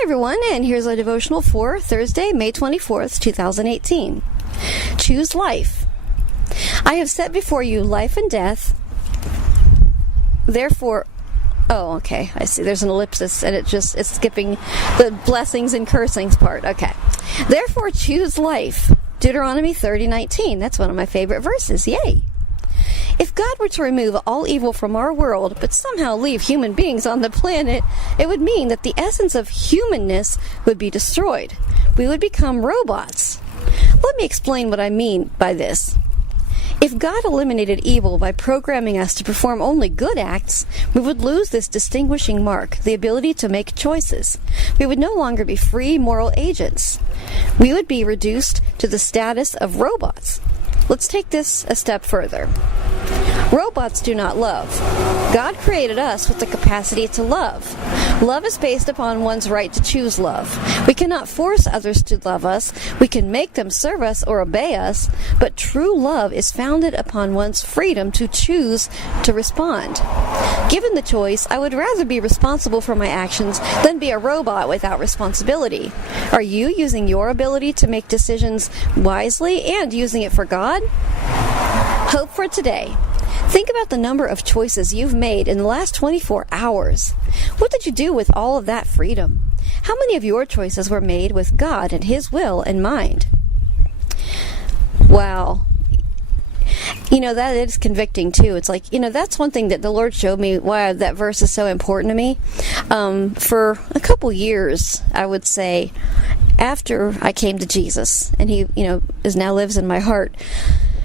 Hi everyone, and here's our devotional for Thursday, May 24th, 2018. Choose life. I have set before you life and death. Therefore, I see. There's an ellipsis, and it's skipping the blessings and cursings part. Okay. Therefore, choose life. Deuteronomy 30:19. That's one of my favorite verses. Yay. If God were to remove all evil from our world, but somehow leave human beings on the planet, it would mean that the essence of humanness would be destroyed. We would become robots. Let me explain what I mean by this. If God eliminated evil by programming us to perform only good acts, we would lose this distinguishing mark, the ability to make choices. We would no longer be free moral agents. We would be reduced to the status of robots. Let's take this a step further. Robots do not love. God created us with the capacity to love. Love is based upon one's right to choose love. We cannot force others to love us. We can make them serve us or obey us, but true love is founded upon one's freedom to choose to respond. Given the choice, I would rather be responsible for my actions than be a robot without responsibility. Are you using your ability to make decisions wisely and using it for God? Hope for today. Think about the number of choices you've made in the last 24 hours. What did you do with all of that freedom? How many of your choices were made with God and His will in mind? Wow. That is convicting too. It's like, that's one thing that the Lord showed me why that verse is so important to me. For a couple years, I would say, after I came to Jesus, and He, now lives in my heart.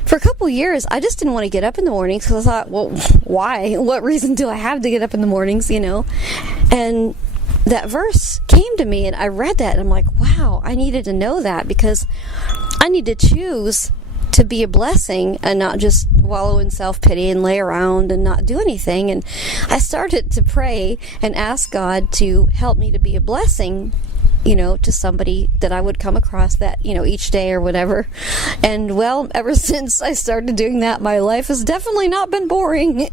For a couple years, I just didn't want to get up in the mornings because I thought, well, why? What reason do I have to get up in the mornings, And that verse came to me, and I read that, and I'm like, wow, I needed to know that because I need to choose to be a blessing and not just wallow in self-pity and lay around and not do anything. And I started to pray and ask God to help me to be a blessing to somebody that I would come across that, each day or whatever. And well, ever since I started doing that, my life has definitely not been boring.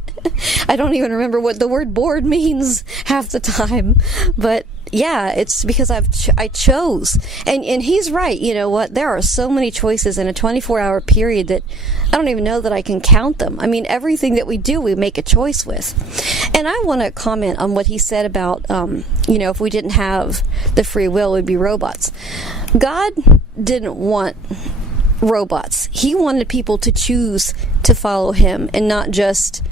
I don't even remember what the word bored means half the time. But yeah, it's because I chose. And He's right. You know what? There are so many choices in a 24-hour period that I don't even know that I can count them. I mean, everything that we do, we make a choice with. And I want to comment on what he said about, if we didn't have the free will, we'd be robots. God didn't want robots. He wanted people to choose to follow Him and not just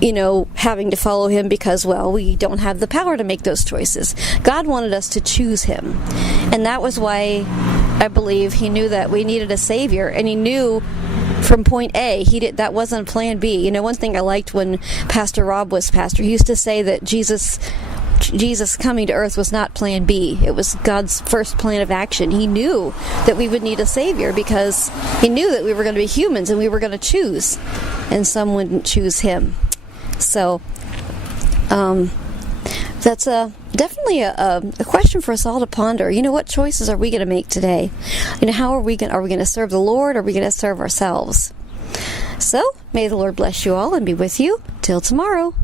having to follow Him because, we don't have the power to make those choices. God wanted us to choose Him. And that was why I believe He knew that we needed a Savior, and He knew from point A, that wasn't plan B. One thing I liked when Pastor Rob was pastor, he used to say that Jesus coming to earth was not plan B. It was God's first plan of action. He knew that we would need a Savior because He knew that we were going to be humans and we were going to choose, and some wouldn't choose Him. So that's definitely a question for us all to ponder. What choices are we going to make today? How are we going to serve the Lord, or are we going to serve ourselves? So may the Lord bless you all and be with you till tomorrow.